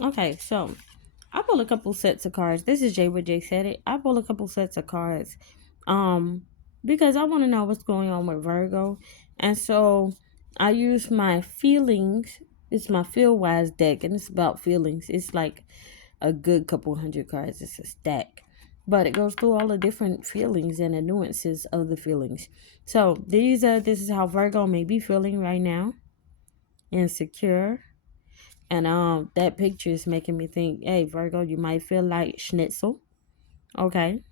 Okay, so I pulled a couple sets of cards. This is Jay with Jsaidit. I pulled a couple sets of cards, um, because I want to know what's going on with Virgo, and so I use my feelings. It's my feel wise deck, and it's about feelings. It's like a good couple hundred cards. It's a stack, but it goes through all the different feelings and the nuances of the feelings. So this is how Virgo may be feeling right now: insecure. And that picture is making me think, hey Virgo, you might feel like schnitzel. Okay.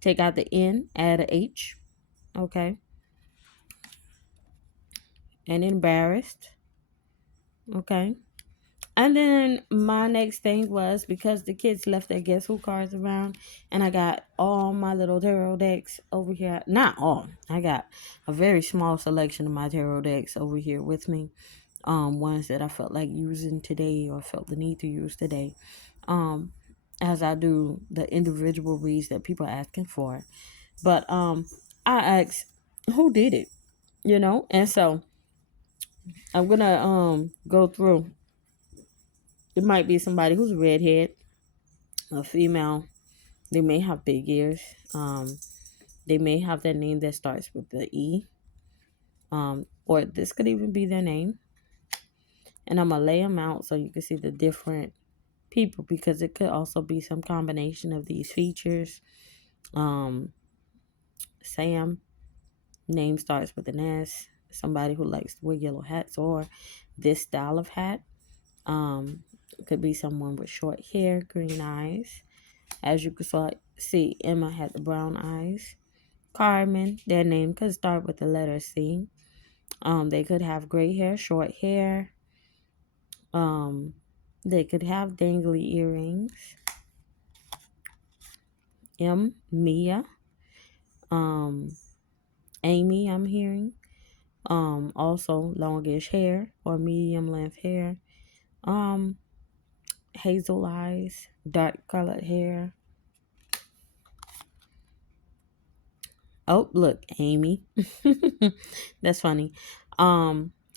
Take out the N, add a H. Okay. And embarrassed. Okay. And then my next thing was because the kids left their guess who cards around, and I got all my little tarot decks over here. Not all. I got a very small selection of my tarot decks over here with me. Ones that I felt like using today or felt the need to use today. Um, as I do the individual reads that people are asking for. But I asked who did it, and so I'm gonna go through. It might be somebody who's a redhead, a female. They may have big ears. They may have that name that starts with the E. Or this could even be their name. And I'm gonna lay them out so you can see the different people, because it could also be some combination of these features. Um, Sam, name starts with an S. Somebody who likes to wear yellow hats or this style of hat. It could be someone with short hair, green eyes. As you could see, Emma had the brown eyes. Carmen, their name could start with the letter C. They could have gray hair, short hair. Um, they could have dangly earrings. Mia. Um, Amy, I'm hearing. Also longish hair or medium length hair. Um, Hazel eyes, dark colored hair. Oh, look, Amy. That's funny.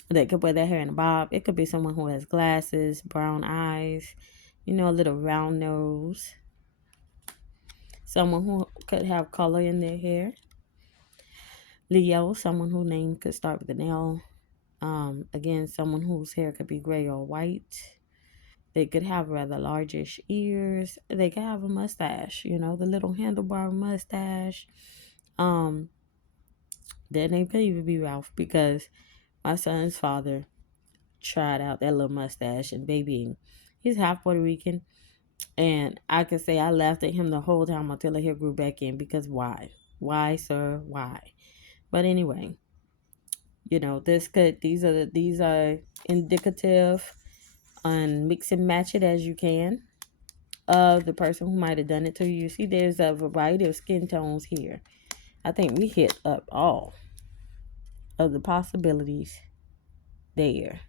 They could wear their hair in a bob. It could be someone who has glasses, brown eyes, a little round nose. Someone who could have color in their hair. Leo, someone whose name could start with an L. Again, someone whose hair could be gray or white. They could have rather largish ears. They could have a mustache, the little handlebar mustache. Um, their name could even be Ralph, because my son's father tried out that little mustache, and baby, he's half Puerto Rican. And I could say I laughed at him the whole time until the hair grew back in, because why? Why, sir? Why? But anyway, these are indicative, and mix and match it as you can of the person who might have done it to you. You see, there's a variety of skin tones here. I think we hit up all of the possibilities there.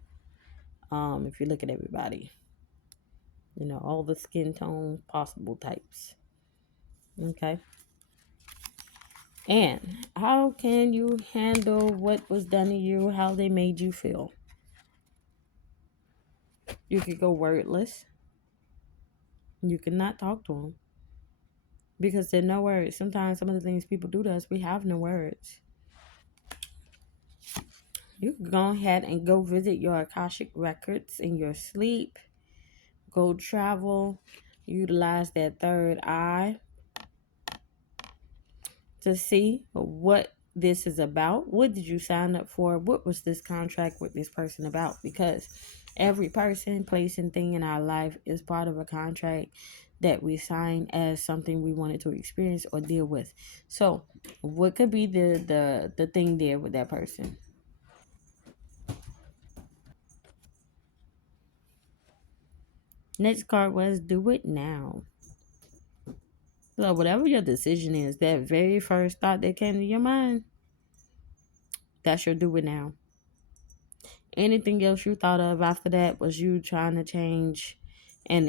If you look at everybody, all the skin tone possible types. Okay. And how can you handle what was done to you, how they made you feel? You could go wordless. You cannot talk to them because there are no words. Sometimes some of the things people do to us, we have no words. You can go ahead and go visit your Akashic records in your sleep. Go travel. Utilize that third eye to see what this is about. What did you sign up for? What was this contract with this person about? Because every person, place, and thing in our life is part of a contract that we sign as something we wanted to experience or deal with. So, what could be the thing there with that person? Next card was do it now. So, whatever your decision is, that very first thought that came to your mind, that's your do it now. Anything else you thought of after that was you trying to change and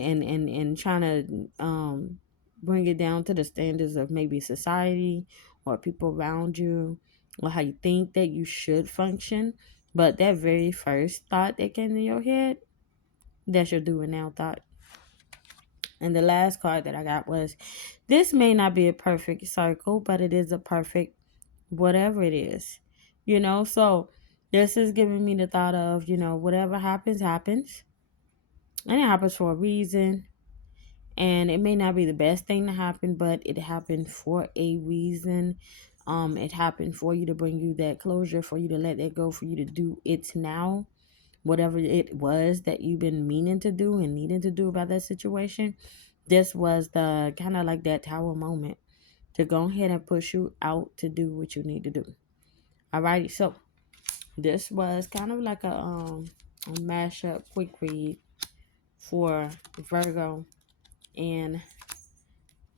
trying to bring it down to the standards of maybe society or people around you, or how you think that you should function. But that very first thought that came to your head, That's your do and now thought. And the last card that I got was, this may not be a perfect circle, but it is a perfect whatever it is. So this is giving me the thought of, whatever happens, happens. And it happens for a reason. And it may not be the best thing to happen, but it happened for a reason. It happened for you to bring you that closure, for you to let that go, for you to do it now. Whatever it was that you've been meaning to do and needing to do about that situation, this was the kind of like that tower moment to go ahead and push you out to do what you need to do. Alrighty, so this was kind of like a mashup quick read for Virgo and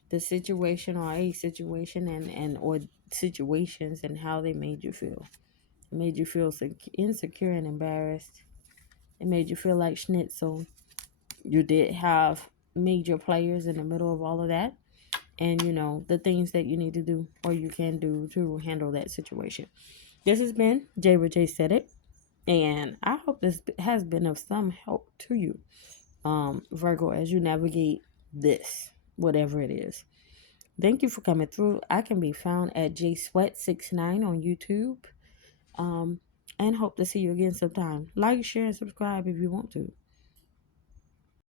the situation or a situation and or situations and how they made you feel. It made you feel insecure and embarrassed. It made you feel like schnitzel. You did have major players in the middle of all of that. And the things that you need to do or you can do to handle that situation. This has been Jsaidit, and I hope this has been of some help to you, Virgo, as you navigate this, whatever it is. Thank you for coming through. I can be found at Jsweat69 on YouTube. And hope to see you again sometime. Like, share, and subscribe if you want to.